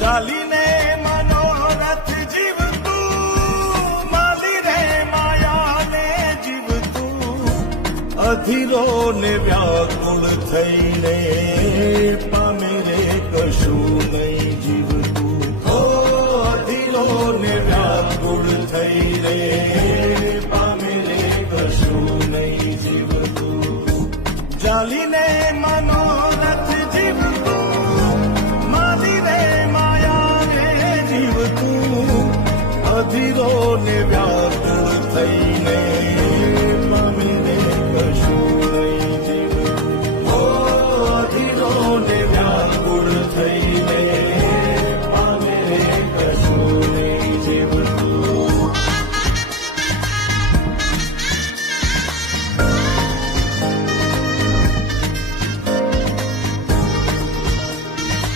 ચાલીને મનોરથ જીવતું, માલી રે માયાને જીવતું, અધીરો ને વ્યાકુળ થઈને પામે રે કશું નહીં જીવતું. ઓ અધીરો ને વ્યાકુળ થઈને પામે રે કશું નહીં જીવતું. ચાલીને મનોરથ જીવતું, માલી રે માયા ને જીવતું, અધીરો ને